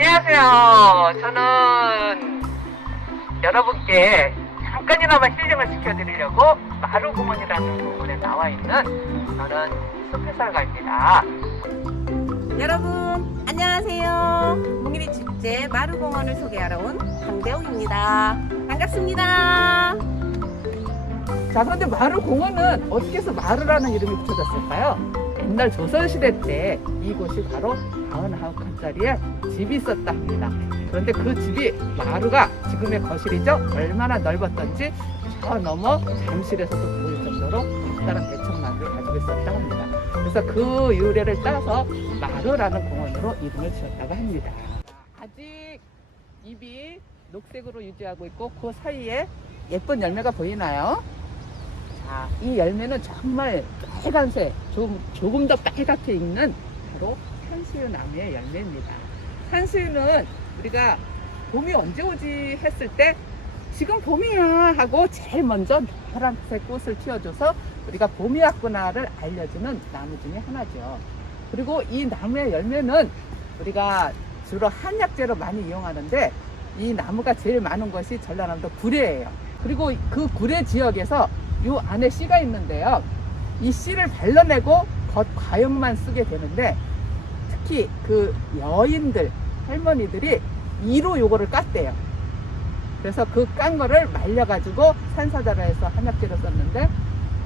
안녕하세요. 저는 여러분께 잠깐이나마 힐링을 시켜드리려고 마루공원이라는 공원에 나와 있는 저는 숲해설가입니다. 여러분 안녕하세요. 뭉일이 축제 마루공원을 소개하러 온 강대웅입니다. 반갑습니다. 자, 그런데 마루공원은 어떻게 해서 마루라는 이름이 붙여졌을까요? 옛날 조선시대 때 이곳이 바로 49칸짜리의 집이 있었다 합니다. 그런데 그 집이 마루가 지금의 거실이죠? 얼마나 넓었던지 저 너머 잠실에서도 보일 정도로 커다란 대청마루를 가지고 있었다고 합니다. 그래서 그 유래를 따서 마루라는 공원으로 이름을 지었다고 합니다. 아직 잎이 녹색으로 유지하고 있고 그 사이에 예쁜 열매가 보이나요? 자, 이 열매는 정말 빨간색, 조금 더 빨갛게 익는 바로 산수유 나무의 열매입니다. 산수유는 우리가 봄이 언제 오지 했을 때 지금 봄이야 하고 제일 먼저 노란색 꽃을 틔워줘서 우리가 봄이 왔구나를 알려주는 나무 중에 하나죠. 그리고 이 나무의 열매는 우리가 주로 한약재로 많이 이용하는데 이 나무가 제일 많은 것이 전라남도 구례예요. 그리고 그 구례 지역에서 이 안에 씨가 있는데요. 이 씨를 발라내고 겉 과육만 쓰게 되는데 특히 그 여인들, 할머니들이 이로 요거를 깠대요. 그래서 그 깐 거를 말려가지고 산사자라해서 한약재로 썼는데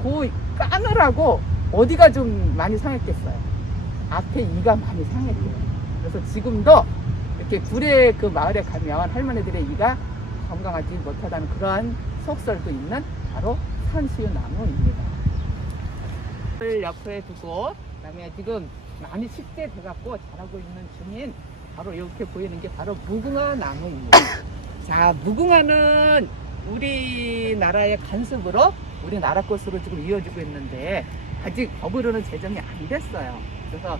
그 까느라고 어디가 좀 많이 상했겠어요. 앞에 이가 많이 상했대요. 그래서 지금도 이렇게 구례 그 마을에 가면 할머니들의 이가 건강하지 못하다는 그러한 속설도 있는 바로 산수유 나무입니다. 옆에 두고 그다음에 지금 많이 식재돼갖고 자라고 있는 중인 바로 이렇게 보이는 게 바로 무궁화 나무입니다. 자, 무궁화는 우리나라의 관습으로 우리나라 꽃으로 지금 이어지고 있는데 아직 버무르는 제정이 안 됐어요. 그래서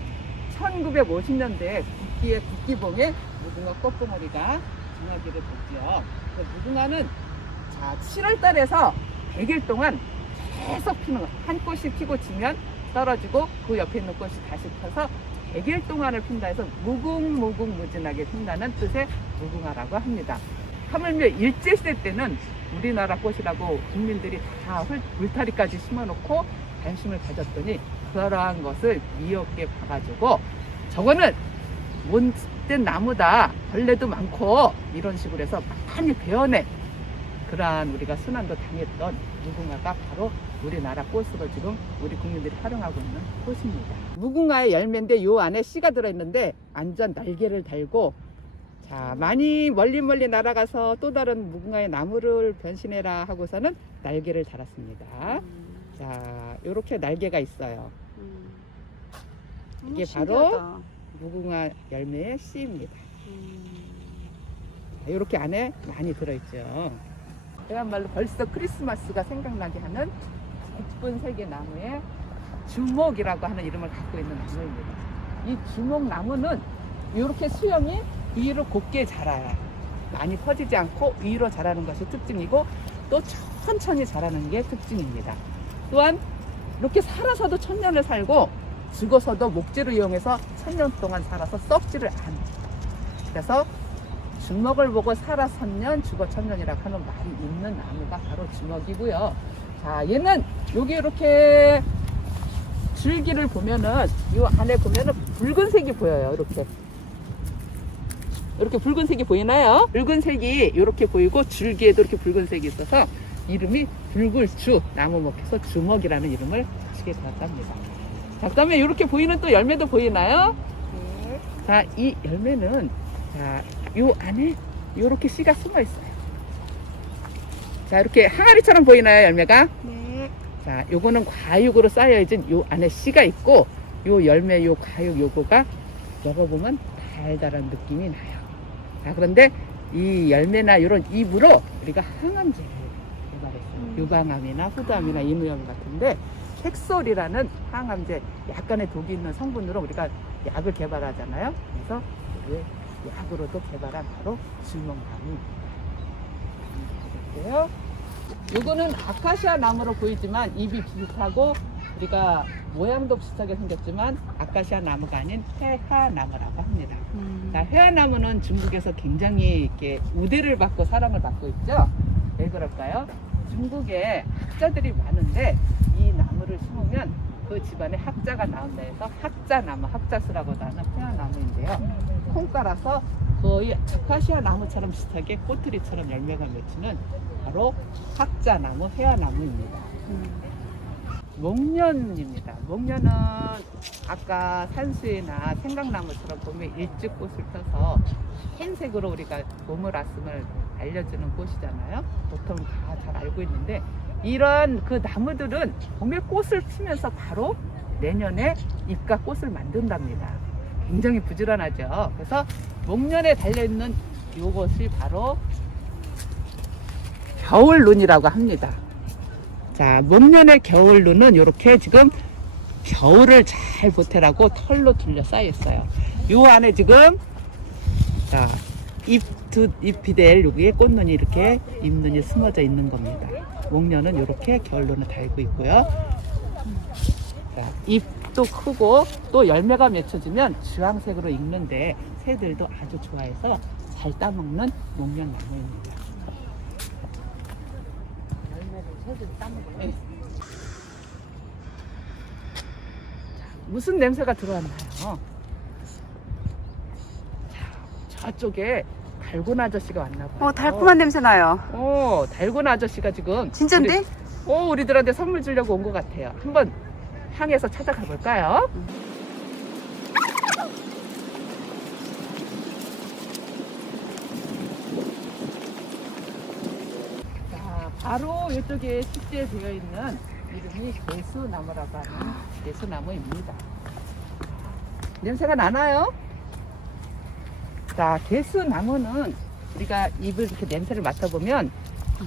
1950년대에 국기의 국기봉에 무궁화 꽃봉오리가 정하기로 됐죠. 무궁화는 자, 7월 달에서 100일 동안 계속 피는 거. 한 꽃이 피고 지면 떨어지고 그 옆에 있는 꽃이 다시 펴서 100일 동안을 핀다 해서 무궁무진하게 핀다는 뜻의 무궁화라고 합니다. 하물며 일제시대 때는 우리나라 꽃이라고 국민들이 다 울타리까지 심어놓고 관심을 가졌더니 그러한 것을 미흡게 봐가지고 저거는 못된 나무다, 벌레도 많고 이런 식으로 해서 많이 베어내 그러한 우리가 순환도 당했던 무궁화가 바로 우리나라 꽃으로 지금 우리 국민들이 활용하고 있는 꽃입니다. 무궁화의 열매인데 요 안에 씨가 들어있는데 완전 날개를 달고 자, 많이 멀리 날아가서 또 다른 무궁화의 나무를 변신해라 하고서는 날개를 달았습니다. 자, 요렇게 날개가 있어요. 이게 바로 무궁화 열매의 씨입니다. 이렇게 안에 많이 들어있죠. 그야말로 벌써 크리스마스가 생각나게 하는 예쁜 색의 나무에 주목이라고 하는 이름을 갖고 있는 나무입니다. 이 주목나무는 이렇게 수영이 위로 곱게 자라요. 많이 퍼지지 않고 위로 자라는 것이 특징이고 또 천천히 자라는 게 특징입니다. 또한 이렇게 살아서도 1000년을 살고 죽어서도 목재를 이용해서 1000년 동안 살아서 썩지를 않아요. 그래서 주먹을 보고 살아 1000년 죽어 1000년이라고 하는 말이 있는 나무가 바로 주먹이고요. 자, 얘는 여기 이렇게 줄기를 보면은 이 안에 보면은 붉은색이 보여요. 이렇게 붉은색이 보이나요? 붉은색이 이렇게 보이고 줄기에도 이렇게 붉은색이 있어서 이름이 붉을주 나무목해서 주먹이라는 이름을 붙이게 되었답니다. 자, 그다음에 이렇게 보이는 또 열매도 보이나요? 네. 자, 이 열매는 자, 요 안에 이렇게 씨가 숨어 있어요. 자, 이렇게 항아리처럼 보이나요, 열매가? 네. 자, 요거는 과육으로 쌓여있은 요 안에 씨가 있고 요 열매, 요 과육 요거가 먹어보면 달달한 느낌이 나요. 자, 그런데 이 열매나 이런 잎으로 우리가 항암제를 개발했어요. 유방암이나 후두암이나 인후염 같은데 팩솔이라는 항암제, 약간의 독이 있는 성분으로 우리가 약을 개발하잖아요. 그래서 그 약으로도 개발한 바로 주먹나무입니다. 요거는 아카시아 나무로 보이지만 잎이 비슷하고 우리가 모양도 비슷하게 생겼지만 아카시아 나무가 아닌 회화나무라고 합니다. 자, 회화나무는 중국에서 굉장히 이렇게 우대를 받고 사랑을 받고 있죠. 왜 그럴까요? 중국에 학자들이 많은데 이 나무를 심으면 그 집안에 학자가 나온다 해서 학자나무, 학자수라고도 하는 회화나무인데요. 콩 깔아서 거의 아카시아 나무처럼 비슷하게 꼬투리처럼 열매가 맺히는 바로 학자나무, 회화나무입니다. 목련입니다. 목련은 아까 산수유나 생강나무처럼 봄에 일찍 꽃을 펴서 흰색으로 우리가 봄을 왔음을 알려주는 꽃이잖아요. 보통 다 잘 알고 있는데 이런 그 나무들은 봄에 꽃을 피면서 바로 내년에 잎과 꽃을 만든답니다. 굉장히 부지런하죠. 그래서 목련에 달려있는 이것이 바로 겨울눈이라고 합니다. 자, 목련의 겨울눈은 이렇게 지금 겨울을 잘 보태라고 털로 둘러싸여 있어요. 요 안에 지금 자, 잎이 될 여기에 꽃눈이 이렇게 잎눈이 숨어져 있는 겁니다. 목련은 이렇게 겨울눈을 달고 있고요. 자, 잎도 크고 또 열매가 맺혀지면 주황색으로 익는데 새들도 아주 좋아해서 잘 따먹는 목련나무입니다. 네. 무슨 냄새가 들어왔나요? 저쪽에 달곤 아저씨가 왔나 봐요. 달콤한 냄새 나요. 달곤 아저씨가 지금 진짠데? 우리들한테 선물 주려고 온 것 같아요. 한번 향해서 찾아가 볼까요? 자, 바로 이쪽에 식재되어 있는 이름이 개수나무라고 하는 개수나무입니다. 냄새가 나나요? 자, 개수나무는 우리가 잎을 이렇게 냄새를 맡아보면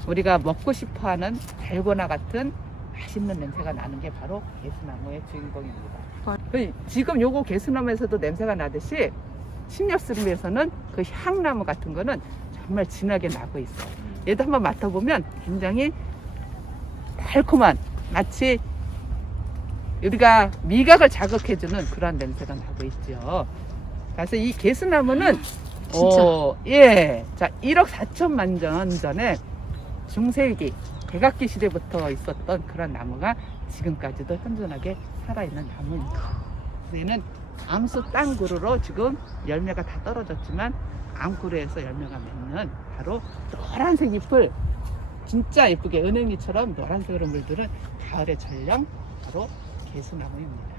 우리가 먹고 싶어하는 달고나 같은 맛있는 냄새가 나는 게 바로 개수나무의 주인공입니다. 지금 요거 개수나무에서도 냄새가 나듯이 신렵스름에서는 그 향나무 같은 거는 정말 진하게 나고 있어요. 얘도 한번 맡아보면 굉장히 달콤한 마치 우리가 미각을 자극해주는 그런 냄새가 나고 있죠. 그래서 이 개수나무는 자 1억 4천만 년 전에 중세기 백악기 시대부터 있었던 그런 나무가 지금까지도 현존하게 살아있는 나무입니다. 그래서 얘는 암수 땅구루로 지금 열매가 다 떨어졌지만 암구루에서 열매가 맺는 바로 노란색 잎을 진짜 예쁘게 은행잎처럼 노란색으로 물들은 가을의 전령 바로 개수나무입니다.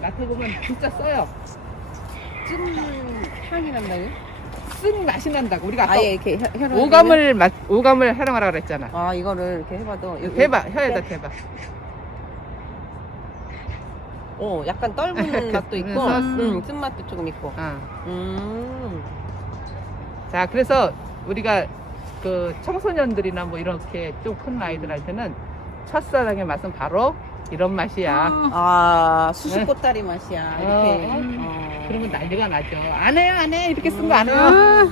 맡아보면 진짜 써요. 찐 향이 난다요? 쓴 맛이 난다고. 우리가 아까 아예 이렇게 혈흔. 오감을 활용하라고 그랬잖아. 아, 이거를 이렇게 해봐도. 대봐, 혀에다 대봐. 약간 떫은 맛도 있고, 쓴맛도 조금 있고. 자, 그래서 우리가 그 청소년들이나 뭐 이렇게 좀 큰 아이들한테는 첫사랑의 맛은 바로 이런 맛이야. 수수꽃다리 맛이야. 이렇게. 그러면 난리가 나죠. 안 해요. 이렇게 쓴 거 안 해요.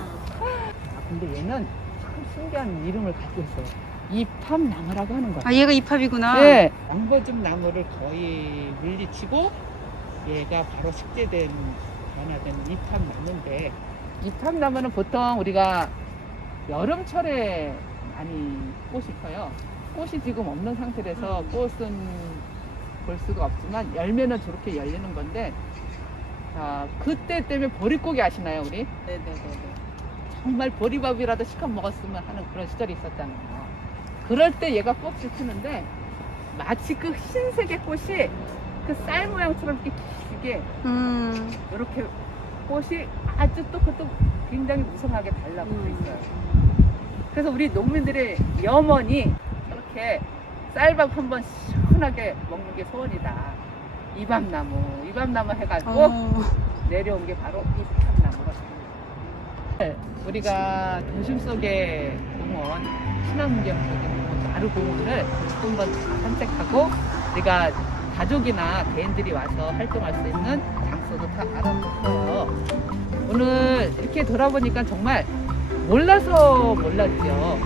근데 얘는 참 신기한 이름을 갖고 있어요. 이팝나무라고 하는 거야. 얘가 이팝이구나. 네. 양버즘 나무를 거의 물리치고 얘가 바로 식재된 변화된 이팝나무인데 이팝나무는 보통 우리가 여름철에 많이 꽃이 펴요. 꽃이 지금 없는 상태라서 꽃은 볼 수가 없지만 열매는 저렇게 열리는 건데 그때 때문에 보릿고기 아시나요 우리? 네네네. 정말 보리밥이라도 시켜 먹었으면 하는 그런 시절이 있었잖아요. 그럴 때 얘가 꽃을 피는데 마치 그 흰색의 꽃이 그 쌀 모양처럼 이렇게 기게 이렇게 꽃이 아주 또 그것도 굉장히 무성하게 달라붙어 있어요. 그래서 우리 농민들의 염원이 이렇게 쌀밥 한번 시원하게 먹는 게 소원이다. 이밥나무 해가지고 내려온 게 바로 이팝나무가 됩니다. 우리가 도심 속의 공원, 친환경 속의 공원, 마루공원을 한번 산책하고 우리가 가족이나 대인들이 와서 활동할 수 있는 장소도 다 알아봤어요. 오늘 이렇게 돌아보니까 정말 몰라서 몰랐죠.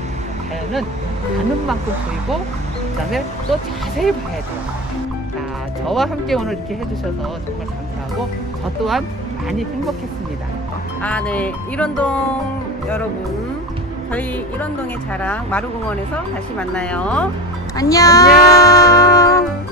자연은 가는 만큼 보이고 그다음에 또 자세히 봐야 돼요. 자, 저와 함께 오늘 이렇게 해주셔서 정말 감사하고 저 또한 많이 행복했습니다. 아, 네. 일원동 여러분, 저희 일원동의 자랑 마루공원에서 다시 만나요. 안녕. 안녕.